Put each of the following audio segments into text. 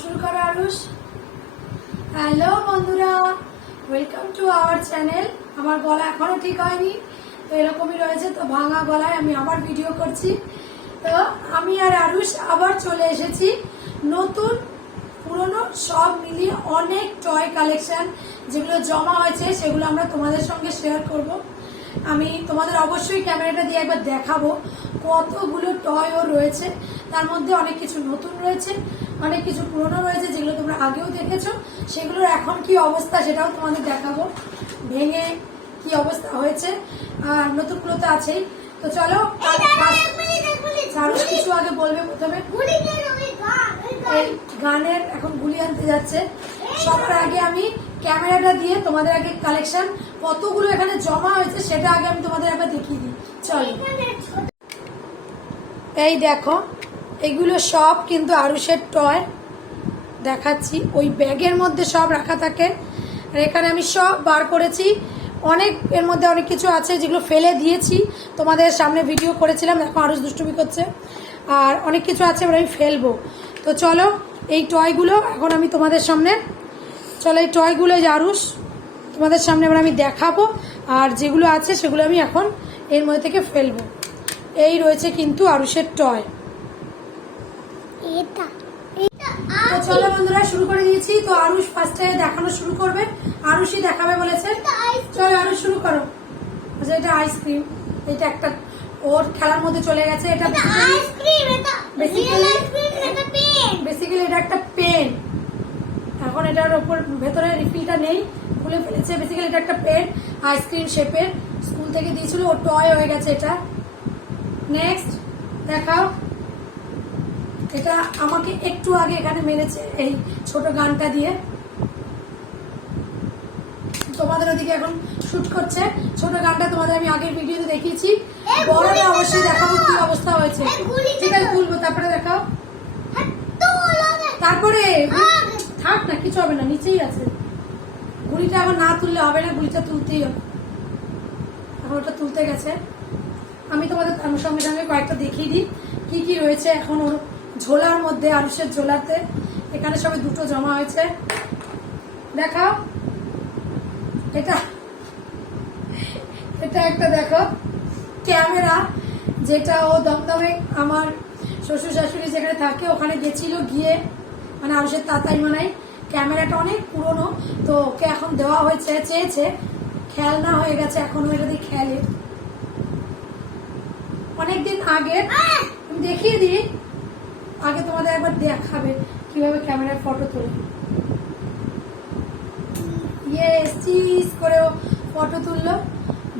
শুরু করো আরুষ। হ্যালো বন্ধুরা, ওয়েলকাম টু আওয়ার চ্যানেল। আমার গলা এখনো ঠিক হয়নি, তো এরকমই রয়েছে, তো ভাঙা গলায় আমি আবার ভিডিও করছি। তো আমি আর আরুষ আবার চলে এসেছি নতুন পুরনো সব মিলিয়ে অনেক টয় কালেকশন যেগুলো জমা হয়েছে, সেগুলো আমরা তোমাদের সঙ্গে শেয়ার করব। আমি তোমাদের অবশ্যই ক্যামেরাটা দিয়ে একবার দেখাবো কতগুলো টয়ও রয়েছে। তার মধ্যে অনেক কিছু নতুন রয়েছে, অনেক কিছু পুরনো রয়েছে যেগুলো তোমরা আগেও দেখেছো, সেগুলোর এখন কি অবস্থা সেটাও তোমাদের দেখাবো, ভেঙে কি অবস্থা হয়েছে, আর নতুনগুলো তো আছেই। তো চলো, কিছু আগে বলবে। প্রথমে এই গানের এখন গুলি আনতে যাচ্ছে। সবার আগে আমি ক্যামেরাটা দিয়ে তোমাদের আগে কালেকশন কতগুলো এখানে জমা হয়েছে সেটা আগে আমি তোমাদের একবার দেখিয়ে দিই। চলো, এই দেখো, এগুলো সব কিন্তু আরুষের টয় দেখাচ্ছি। ওই ব্যাগের মধ্যে সব রাখা থাকে, আর এখানে আমি সব বার করেছি। অনেক এর মধ্যে অনেক কিছু আছে যেগুলো ফেলে দিয়েছি, তোমাদের সামনে ভিডিও করেছিলাম। দেখো আরুষ দুষ্টুমি করছে, আর অনেক কিছু আছে এবার আমি ফেলবো। তো চলো, এই টয়গুলো এখন আমি তোমাদের সামনে, চলো এই টয়গুলো যে আরুষ তোমাদের সামনে এবার আমি দেখাবো, আর যেগুলো আছে সেগুলো আমি এখন এর মধ্যে থেকে ফেলবো। এই রয়েছে কিন্তু আরুষের টয়। তো চলো বন্ধুরা, শুরু করে দিয়েছি। তো আরুষ ফার্স্টে দেখানো শুরু করবে, আরুষই দেখাবে বলেছে। চলো আরুষ শুরু করো। আচ্ছা, এটা আইসক্রিম, এটা একটা ওর খেলার মধ্যে চলে গেছে। এটা বেসিক্যালি এটা একটা পেন। এখন এটার ওপর ভেতরে রিফিলটা নেই, খুলে ফেলেছে। বেসিক্যালি এটা একটা পেন, আইসক্রিম শেপের, স্কুল থেকে দিয়েছিল, ও টয় হয়ে গেছে এটা। নেক্সট দেখাও। এটা আমাকে একটু আগে এখানে মেরেছে এই ছোট গানটা দিয়ে, তোমাদের ওদিকে এখন শুট করছে। ছোট গানটা তোমাদের আমি আগের ভিডিওতে দেখিয়েছি, বড়টা অবশ্যই দেখাবো কি অবস্থা হয়েছে। ঠিক আছে, তুলবো, তারপরে দেখাও। তারপরে থাক না, কিছু হবে না, নিচেই আছে। গুলিটা আবার না তুললে হবে না, গুলিটা তুলতেই হবে। এখন ওটা তুলতে গেছে। আমি তোমাদের সঙ্গে সঙ্গে কয়েকটা দেখিয়ে দিই কি কি রয়েছে এখন ওর ঝোলার মধ্যে, আরুষের ঝোলাতে। এখানে সবে দুটো জমা হয়েছে, দেখাও। এটা এটা একটা দেখো ক্যামেরা, যেটা ও দমদমে আমার শ্বশুর শাশুড়ি যেখানে থাকে ওখানে গেছিল, গিয়ে মানে আরুষের তাতাই মানাই। ক্যামেরাটা অনেক পুরনো, তো ওকে এখন দেওয়া হয়েছে, চেয়েছে, খেলনা হয়ে গেছে, এখন ওইটা দিয়ে খেলে। অনেকদিন আগে আমি দেখিয়ে দিই, আগে তোমাদের একবার দেখাবে কিভাবে ক্যামেরার ফটো তোলে। চিজ করে ফটো তুললো।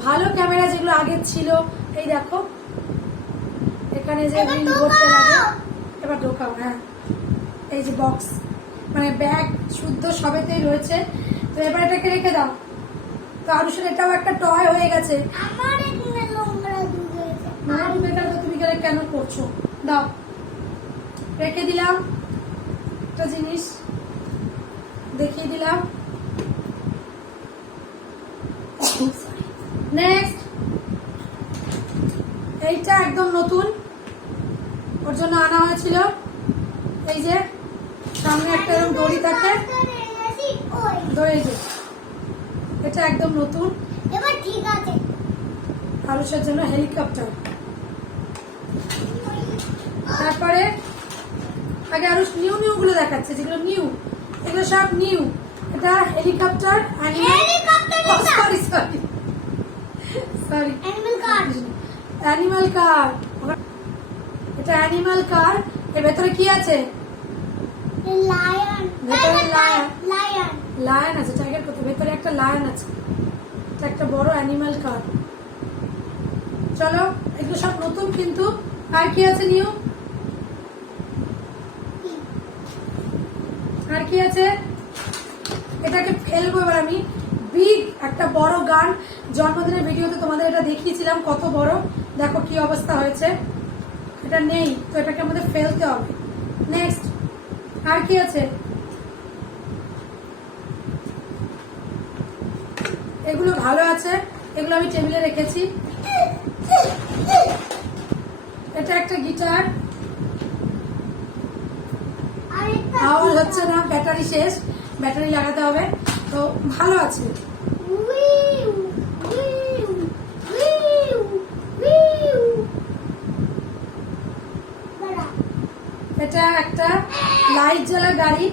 ভালো ক্যামেরা যেগুলো আগে ছিল, এই দেখো এখানে যে রিল করতে লাগে। এবার ঢোকাও। হ্যাঁ, এই যে বক্স মানে ব্যাগ শুদ্ধ সবেতেই রয়েছে। তো এবার এটাকে রেখে দাও। তো আরুষের এটাও একটা টয় হয়ে গেছে। তুমি গেলে কেন করছো, দাও, রেখে দিলাম। একটা জিনিস দেখিয়ে দিলাম। নেক্সট, এইটা একদম নতুন, ওর জন্য আনা হয়েছিল। এই যে সামনে একটা এরকম দড়ি থাকে, দড়ি, এটা একদম নতুন। এবার ঠিক আছে, আরুষের জন্য হেলিকপ্টার। তারপরে আগে আরুষ নিউ নিউ গুলো দেখাচ্ছে, যেগুলো নিউ, এগুলো সব নিউ। এটা helicopter, sorry sorry sorry animal car. এটা অ্যানিমাল কার। এর ভেতরে কি আছে? ভেতরে লায়ন আছে, টাইগার কত, ভেতরে একটা লায়ন আছে। এটা একটা বড় অ্যানিমাল কার। চলো, এগুলো সব নতুন কিন্তু। আর কি আছে নিউ? আর কি আছে? এটাকে ফেলবো এবার আমি। বিগ একটা বড় গান, জন্মদিনের ভিডিওতে তোমাদের এটা দেখিয়েছিলাম কত বড়, দেখো কি অবস্থা হয়েছে। এটা নেই, তো এটাকে আমাদের ফেলতে হবে। নেক্সট, আর কি আছে? এগুলো ভালো আছে, এগুলো আমি টেবিলে রেখেছি। এটা একটা গিটার, আওয়াজ হচ্ছে না, ব্যাটারি শেষ, ব্যাটারি লাগাতে হবে। তো ভালো আছে। এটা একটা লাইট জ্বলার গাড়ি,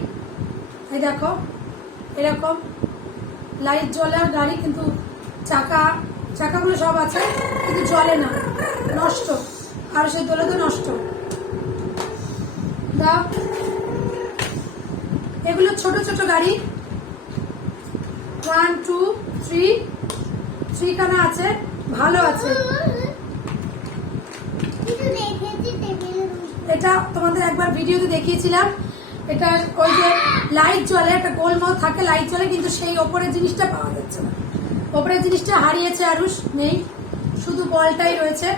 এই দেখো এরকম লাইট জ্বলার গাড়ি, কিন্তু চাকাগুলো সব আছে কিন্তু জ্বলে না, নষ্ট। আর সেই দোলে তো নষ্ট। দাও, এগুলো ছোট ছোট গাড়ি, 1 2 3 খানা আছে, ভালো আছে। এটা তোমাদের একবার ভিডিওতে দেখিয়েছিলাম। এটা ওই যে লাইট জ্বলে, একটা গোলমাল থাকে, লাইট জ্বলে, কিন্তু সেই ওপরের জিনিসটা পাওয়া যাচ্ছে না। ওপরের জিনিসটা হারিয়েছে, আরুষ নেই, শুধু বলটাই রয়েছে।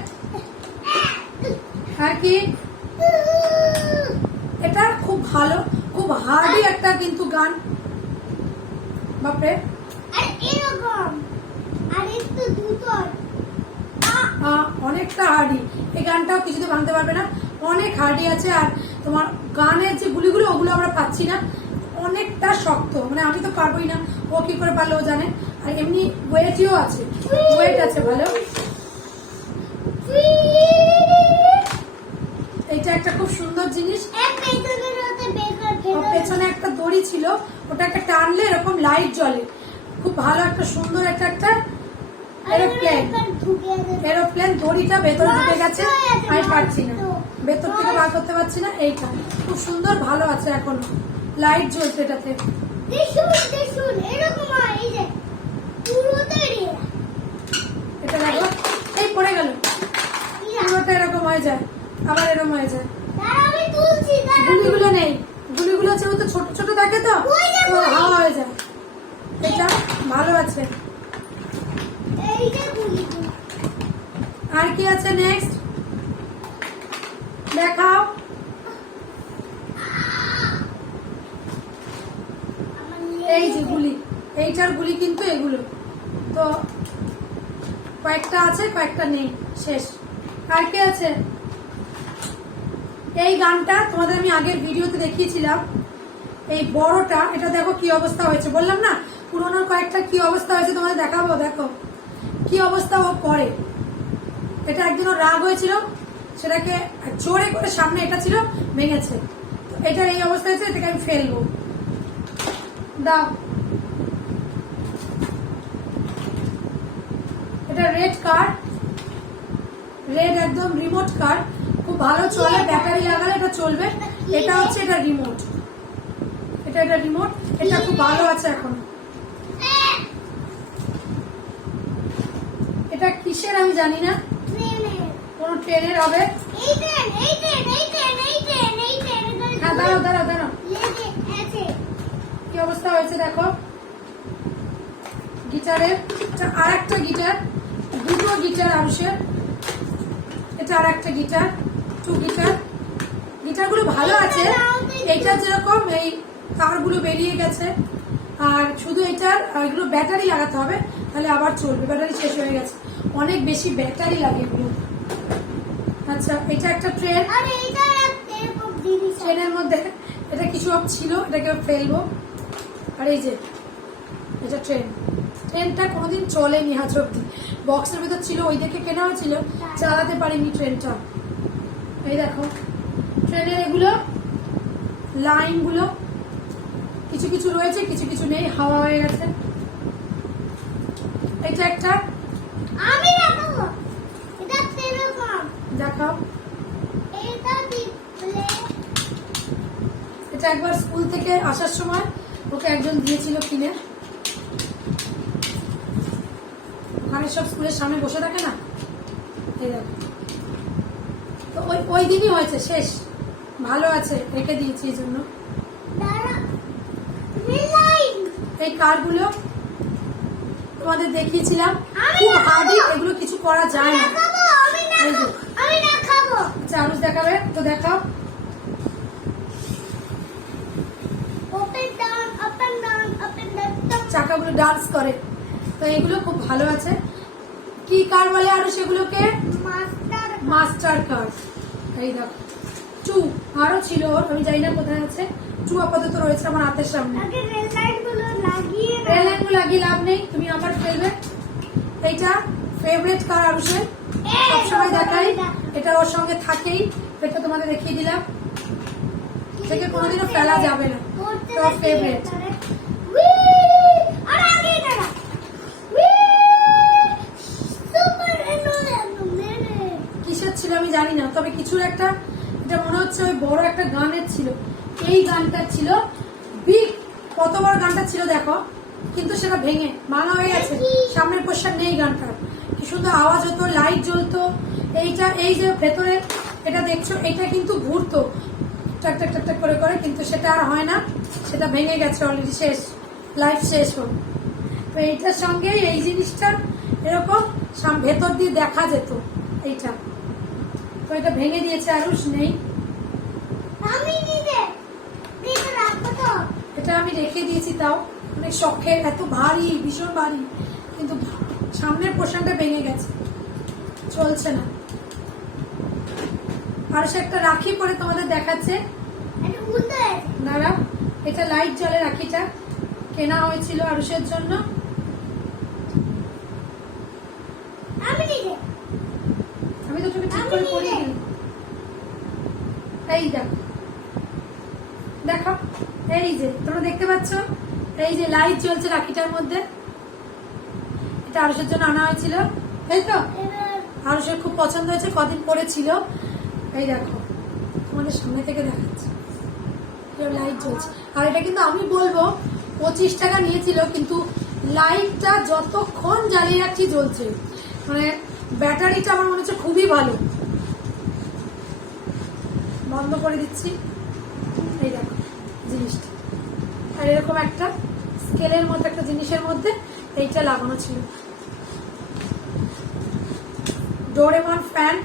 আর কি, এটা খুব ভালো, খুব হার্ডি একটা কিন্তু গান, বাপরে। অনেকটা হার্ডি, এই গানটাও কিছুতে ভাঙতে পারবে না, অনেক হার্ডি আছে। আর তোমার গানের যে গুলিগুলো, ওগুলো আমরা পাচ্ছি না, অনেকটা শক্ত, মানে আমি তো পারবোই না, ও কি করে পারলো ও জানে। আর এমনি ওয়েটও আছে, ওয়েট আছে ভালো। এটা একটা খুব সুন্দর জিনিস, পেছনে একটা দড়ি ছিল, ওটাকে টানলে এরকম লাইট জ্বলে, খুব ভালো একটা সুন্দর একটা এরোপ্লেন। দড়িটা ভেতরে ঢুকে গেছে, আমি পারছি না, ভেতর থেকে বার করতে পারছি না। এইটা খুব সুন্দর, ভালো আছে, এখন লাইট জ্বলছে এটাতে। এটা দেখো, এই পড়ে গেল, পুরোটা এরকম হয়ে যায়, আবার এরকম হয়ে যায়। গুলিগুলো নেই, গুলিগুলো যেহেতু ছোট ছোট থাকে তো হাওয়া হয়ে যায়। এটা ভালো আছে। আর কি আছে নেক্সট দেখাও। এই যে গুলি, এইটার গুলি কিন্তু এগুলো তো কয়েকটা আছে, কয়েকটা নেই, শেষ। আর কি আছে, এই গানটা তোমাদের আমি আগের ভিডিওতে দেখিয়েছিলাম। এই বড়টা, এটা দেখো কি অবস্থা হয়েছে, বললাম না পুরোনোর কয়েকটা কি অবস্থা হয়েছে, তোমাদের দেখাবো, দেখো কি অবস্থা ও করে। এটা একদিন ওর রাগ হয়েছিল, সেটাকে জোরে করে, সামনে এটা ছিল, ভেঙেছে। তো এটার এই অবস্থা হয়েছে, এটাকে আমি ফেলবো। দাও, এটা রেড কার, রেড একদম রিমোট কার, খুব ভালো চলে, ব্যাটারি লাগালে এটা চলবে। এটা হচ্ছে এটা রিমোট, এটা রিমোট, এটা খুব ভালো আছে এখন। এটা কিসের আমি জানি না, কোন ট্রেনের হবে। হ্যাঁ দাঁড়াও দাঁড়াও দাঁড়াও, কি অবস্থা হয়েছে দেখো। গিটারের, আর একটা গিটার, দুটো গিটার আরুষের, এটা আর একটা গিটার, 2 গিটার। গিটারগুলো ভালো আছে, এটা যেরকম এই তারগুলো বেরিয়ে গেছে, আর শুধু এটার এগুলো ব্যাটারি লাগাতে হবে, তাহলে আবার চলবে, ব্যাটারি শেষ হয়ে গেছে, অনেক বেশি ব্যাটারি লাগে এগুলো। আচ্ছা, এটা একটা ট্রেন, ট্রেনের মধ্যে এটা কিছু ছিল, এটাকে ফেলবো। আর এই যে এটা ট্রেনটা কোনোদিন চলেনি আজ অব্দি, বক্সের ভিতর ছিল, ওই দেখে কেনা হয়েছিল, চালাতে পারিনি ট্রেনটা। এই দেখো ট্রেনের এগুলো লাইনগুলো, কিছু কিছু রয়েছে, কিছু কিছু নেই, হাওয়া হয়ে গেছে। এটা একটা, আমি দেখাবো, এটা টেলিফোন দেখাও। এটা একবার স্কুল থেকে আসার সময় ওকে একজন দিয়েছিল কিনে, ওখানে সব স্কুলের সামনে বসে থাকে না, এই দেখো। তো ওই দিনই হয়েছে, শেষ, ভালো আছে, রেখে দিয়েছি এই জন্য। এই কারগুলো তোমাদের দেখিয়েছিলাম, খুব হার্ডি, এগুলো কিছু করা যায় না। আচ্ছা, আরুষ দেখাবে তো, দেখাও। চাকাগুলো ডান্স করে, তো এগুলো খুব ভালো আছে। কি কার বলে আরো সেগুলোকে? মাস্টার কার। এই দেখো 2 আরো ছিল, আমি জানি না কোথায় আছে, একটু আপাতত রয়েছে আমার হাতের সামনে। আগে রেল লাইট গুলো লাগিয়ে রেল লাইন গুলো লাগিয়ে লাভ নেই, তুমি আবার ফেলবে। এইটা ফেভারিট কার আরুষের, সবসময় দেখাই, এটা ওর সঙ্গে থাকেই, এটা তোমাদের দেখিয়ে দিলাম। থেকে কোনোদিনও ফেলা যাবে না, তোর ফেভারিট। আর আগে এটা সুপার কিসের ছিল আমি জানি না, তবে কিছুর একটা, এটা মনে হচ্ছে ওই বড় একটা গানের ছিল। এই গানটা ছিল বিগ, কত বড় গানটা ছিল দেখো, কিন্তু সেটা ভেঙে ভাঙা হয়ে গেছে, সামনের পোর্শন নেই গানটার। কি সুন্দর আওয়াজ হতো, লাইট জ্বলতো। এইটা এই যে ভেতরে এটা দেখছো, এটা কিন্তু ঘুরতো টাক টাক টাক টাক করে করে, কিন্তু সেটা আর হয় না, সেটা ভেঙে গেছে অলরেডি, শেষ, লাইফ শেষ হল। তো এইটার সঙ্গে এই জিনিসটা এরকম ভেতর দিয়ে দেখা যেত এইটা, তো এটা ভেঙে দিয়েছে আরুষ, নেই। আমি নিজে এটা রাখবো তো। এটা আমি রেখে দিয়েছি, তাও অনেক শখের, এত ভারী, ভীষণ ভারী, কিন্তু সামনের পোর্শনটা ভেঙে গেছে, চলছে না। আর সে একটা রাখি পরে তোমাদের দেখাচ্ছে, এটা উল্টো হয়েছে। দাঁড়া, এটা লাইট জ্বলে রাখিটা, কেনা হয়েছিল আরুষের জন্য। আমি নিজে আমি তো তোকে ঠিক করে পরিয়ে দিই। এই দেখো, দেখো, এই যে তোমরা দেখতে পাচ্ছ, এই যে লাইট জ্বলছে রাখিটার মধ্যে, এটা আরুষের জন্য আনা হয়েছিল, এই তো এবার আরুষের খুব পছন্দ হয়েছে, কদিন পরেছিল। এই দেখো, তোমাদের সামনে থেকে দেখাচ্ছি, লাইট জ্বলছে। আর এটা কিন্তু আমি বলবো 25 টাকা নিয়েছিল, কিন্তু লাইটটা যতক্ষণ জ্বালিয়ে রাখছি জ্বলছে, মানে ব্যাটারিটা আমার মনে হচ্ছে খুবই ভালো। বন্ধ করে দিচ্ছি, এই দেখো জিনিসটা। আর এরকম একটা স্কেলের মতো একটা জিনিসের মধ্যে এইটা লাগানো ছিল। ডোরেমন ফ্যান,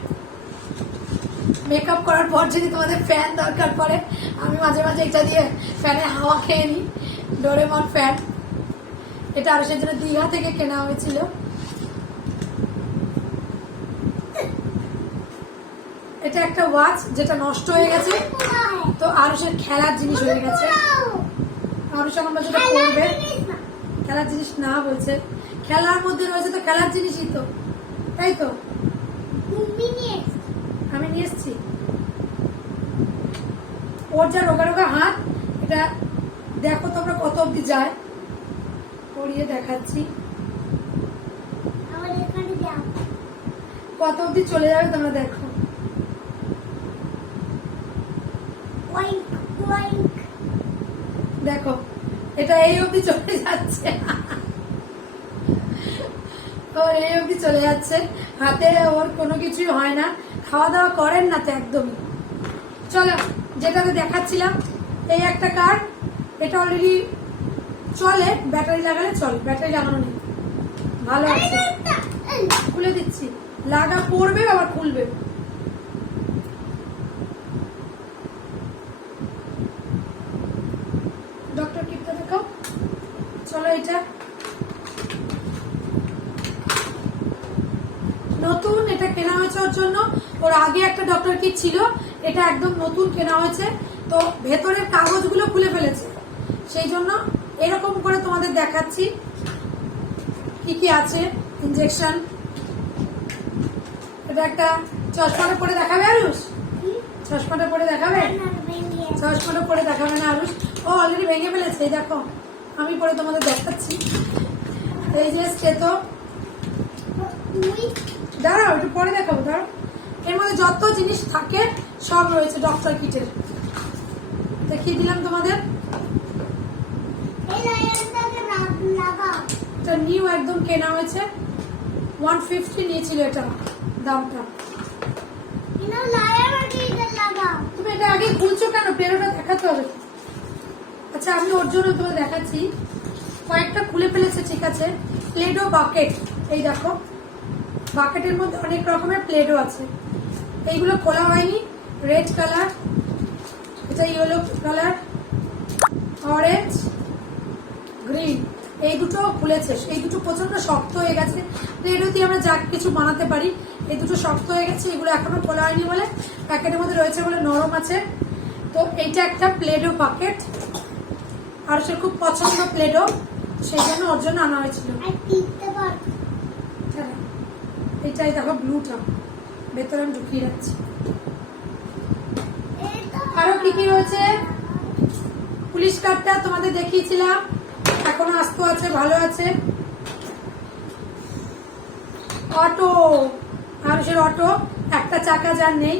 মেকআপ করার পর যদি তোমাদের ফ্যান দরকার পড়ে, আমি মাঝে মাঝে এটা দিয়ে ফ্যানে হাওয়া খেয়ে নিই। ডোরেমন ফ্যান, এটা আরুষের জন্য দীঘা থেকে কেনা হয়েছিল। এটা একটা ওয়াচ, যেটা নষ্ট হয়ে গেছে, তো আরুষের খেলার জিনিস হয়ে গেছে। আরুষ এখন যেটা করবে, খেলার জিনিস না বলছে, খেলার মধ্যে রয়েছে, তো খেলার জিনিসই তো, তাই তো আমি নিয়ে এসছি। ওর যা রোগা রোগা হাত, এটা দেখো তোমরা কত অব্দি যায়, পরিয়ে দেখাচ্ছি কত অব্দি চলে যাবে, তোমরা দেখো। দেখো এটা এই অব্দি চলে যাচ্ছে, ওর এই অব্দি চলে যাচ্ছে হাতে, ওর কোনো কিছুই হয় না, খাওয়া দাওয়া করেন না তো একদমই। চলো, যেটাতে দেখাচ্ছিলাম, এই একটা কার্ড, এটা অলরেডি চলে, ব্যাটারি লাগালে চলে, ব্যাটারি লাগানো নেই, ভালো আছে। খুলে দিচ্ছি, লাগা পড়বে আবার খুলবে। ডক্টর কিটটা দেখাও। চলো, এটা নতুন, এটা কেনা হয়েছে ওর জন্য। ওর আগে একটা ডক্টর কিট ছিল, এটা একদম নতুন কেনা হয়েছে, তো ভেতরের কাগজগুলো খুলে ফেলেছে, সেই জন্য এরকম করে তোমাদের দেখাচ্ছি কি কি আছে। ইনজেকশন, এটা একটা চশমাটা পরে দেখাবে আরুষ, চশমাটা পরে দেখাবে, চশমাটা পরে দেখাবে না আরুষ, ও অলরেডি ভেঙে ফেলেছে। এই দেখো, আমি পরে তোমাদের দেখাচ্ছি। এই যে স্টেথো, দাঁড়াও একটু পরে দেখাবো, দাঁড়াও। এর মধ্যে যত জিনিস থাকে সব রয়েছে ডক্টর কিটের, দেখিয়ে দিলাম তোমাদের। এটা নিউ একদম কেনা হয়েছে, 150 নিয়েছিল এটা দামটা। তুমি এটা আগে খুলছো কেন, পেরোটা দেখাতে হবে। আচ্ছা, আমি ওর জন্য তোমাদের দেখাচ্ছি, কয়েকটা খুলে ফেলেছে, ঠিক আছে। প্লেডো বাকেট, এই দেখো, বাকেটের মধ্যে অনেক রকমের প্লেডো আছে, এইগুলো খোলা হয়নি। রেড কালার, এটা ইয়েলো কালার, অরেঞ্জ, গ্রিন, এই দুটো খুলেছে। এই দুটো প্রচন্ড শক্ত হয়ে গেছে, প্লেডো দিয়ে আমরা যা কিছু বানাতে পারি। এই দুটো শক্ত হয়ে গেছে, এগুলো এখনো খোলা হয়নি বলে, প্যাকেটের মধ্যে রয়েছে বলে নরম আছে। তো তো এইটা একটা প্লেডো বাকেট, আর সে খুব পছন্দ প্লেডো, সেই জন্য ওর জন্য আনা হয়েছিল। আর টিপতে পার। এইটাই দেখো ব্লুটা, ভেতরে আমি ঢুকিয়ে রাখছি। আরো কি কি রয়েছে, পুলিশ কার্ডটা তোমাদের দেখিয়েছিলাম, এখনো আস্ত আছে, ভালো আছে। অটো, আর সে অটো, একটা চাকা যার নেই,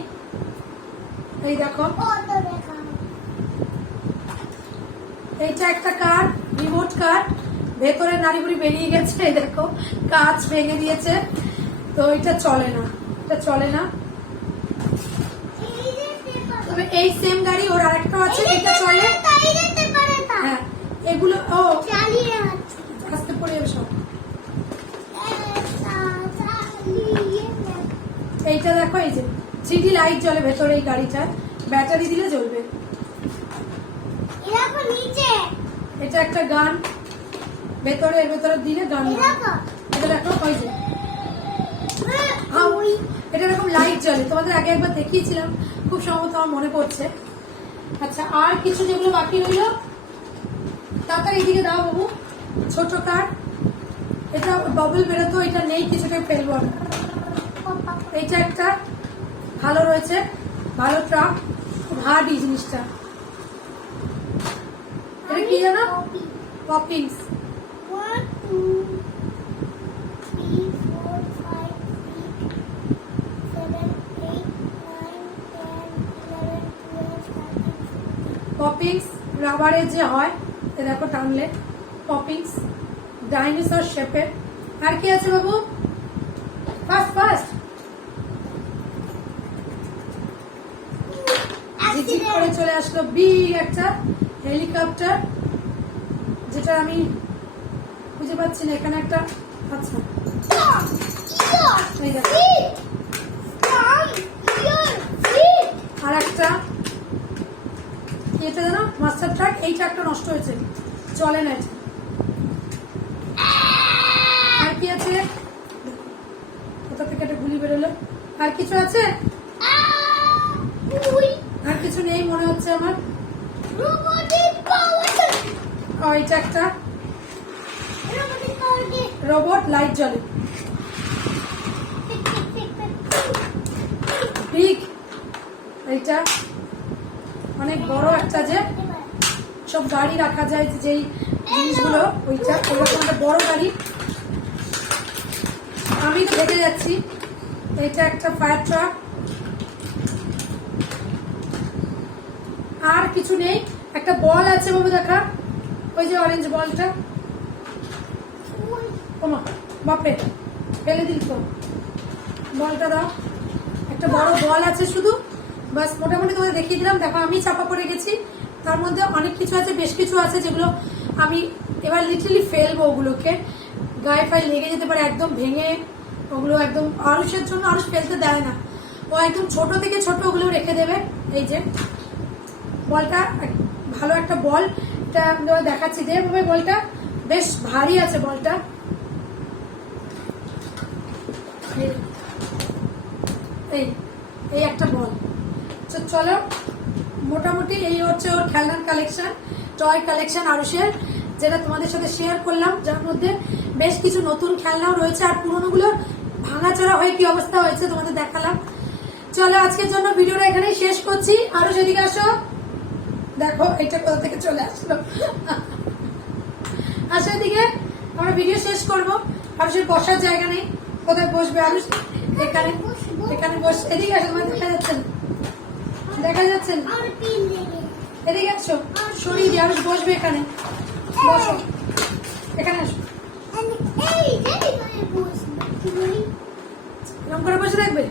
এই দেখো। অটো দেখা। এইটা একটা কার, রিমোট কার, ভেতরে নাড়িবুড়ি বেরিয়ে গেছে, এই দেখো কাঁচ ভেঙে দিয়েছে, তো এটা চলে না, এটা চলে না। এই যে পেপার। তবে এই সেম গাড়ি ওর আরেকটা আছে, এটা চলে। এই যে পেপার এটা। হ্যাঁ, এগুলো ও চালিয়ে আছে। আস্তে পড়ে যাবে সব। এটা চালিয়ে আছে। এইটা দেখো, এই যে 3D লাইট জ্বলে ভেতরে এই গাড়িটা, ব্যাটারি দিলে জ্বলবে। এরকম নিচে। এটা একটা গান, ভেতরে এর ভেতরে দিলে গান হয়। এরকম। এটা দেখো, ওই যে ওই এটা এরকম লাইট জ্বলে, তোমাদের আগে একবার দেখিয়েছিলাম, খুব সম্ভবত আমার মনে পড়ছে। আচ্ছা, আর কিছু যেগুলো বাকি রইল, তাড়াতাড়ি এদিকে দাও বাবু। ছোট কার, এটা বাবল বেরোতো, এটা নেই, কিছুটা ফেলবো আমি। এইটা একটা ভালো রয়েছে, ভালো ট্রাক, খুব হার্ড এই জিনিসটা। এটা কি জানো, পপিংস। 1 2 3 4 5 6 7 8 9 10 11 12 13 পপিংস রাবারের যে হয়, এ দেখো টানলে পপিংস, ডাইনোসর শেপের। আর কি আছে বাবু, ফার্স্ট ফার্স্ট ঝিকঝিক করে চলে আসলো বিগ একটা হেলিকপ্টার, যেটা আমি বুঝে পাচ্ছি না, এখানে একটা। আচ্ছা, এই দেখো। আর একটা কি, এটা জানো, মাস্টার ট্রাক। এই ট্রাকটা নষ্ট হয়েছে, চলে না এটা। আর কি আছে, কোথা থেকে একটা গুলি বেরোলো। আর কিছু আছে, আর কিছু নেই মনে হচ্ছে আমার। এটা একটা রোবট, লাইট জ্বলে, ঠিক। এইটা অনেক বড় একটা, যে সব গাড়ি রাখা যায়, যেই জিনিসগুলো, ওইটা ওইরকম একটা বড় গাড়ি। আমি তো দেখে যাচ্ছি। এইটা একটা ফায়ার ট্রাক। আর কিছু নেই, একটা বল আছে বাবু, দেখা, ওই যে অরেঞ্জ বলটা। ওমা বাপরে, ফেলে দিল তো, বলটা দাও। একটা বড় বল আছে শুধু, বাস মোটামুটি তোমাদের দেখিয়ে দিলাম। দেখো, আমি চাপা পড়ে গেছি, তার মধ্যে অনেক কিছু আছে, বেশ কিছু আছে যেগুলো আমি এবার লিটারালি ফেলবো, ওগুলোকে গায়ে ফায়ে লেগে যেতে পারে, একদম ভেঙে ওগুলো একদম। আরুষের জন্য আরুষ ফেলতে দেয় না, ও একদম ছোট থেকে ছোট ওগুলো রেখে দেবে। এই যে বলটা, ভালো একটা বল, এটা আমরা দেখাচ্ছি, দে ভাবে, বলটা বেশ ভারী আছে বলটা। এই এই একটা বল। চলো, মোটামুটি এই হচ্ছে ওর খেলনার কালেকশন, টয় কালেকশন আরুষের, যেটা তোমাদের সাথে শেয়ার করলাম, যার মধ্যে বেশ কিছু নতুন খেলনাও রয়েছে, আর পুরোনোগুলোর ভাঙাচোরা হয়ে কি অবস্থা হয়েছে তোমাদের দেখালাম। চলো, আজকের জন্য ভিডিওটা এখানেই শেষ করছি। আরুষ এদিকে আসো, দেখো এটা কোথা থেকে চলে আসলো। আসো এদিকে, আমরা ভিডিও শেষ করবো। আরুষের বসার জায়গা নেই, কোথায় বসবে আরুষ? এখানে, এখানে বস। এদিকে আসো, তোমার দেখা যাচ্ছে না, দেখা যাচ্ছে না, এদিকে আসো, সরিয়ে দিয়ে আরুষ বসবে এখানে, বসো এখানে, আসো। এরকম করে বসে থাকবে।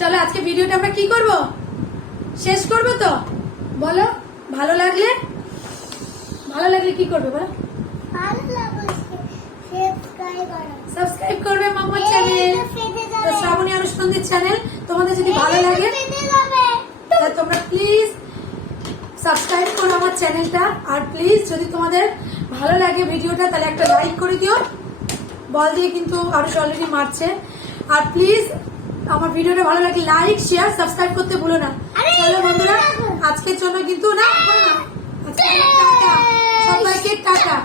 চলো, আজকে ভিডিওটা আমরা কি করব, শেষ করবো তো, বলো। ভালো লাগলে কি করবে বলো? সাবস্ক্রাইব করবে মামার চ্যানেল, শ্রাবণী আনুষ্ঠানিক চ্যানেল। তোমাদের যদি ভালো লাগে তাহলে তোমরা প্লিজ সাবস্ক্রাইব করো আমার চ্যানেলটা। আর প্লিজ যদি তোমাদের ভালো লাগে ভিডিওটা, তাহলে একটা লাইক করে দিও। বল দিয়ে কিন্তু আরুষ অলরেডি মারছে। আর প্লিজ আমার ভিডিওটা ভালো লাগলে লাইক শেয়ার সাবস্ক্রাইব করতে ভুলো না। আরে, চলো বন্ধুরা, আজকের জন্য কিন্তু না, আজকের জন্য টাটা, সবাইকে টাটা।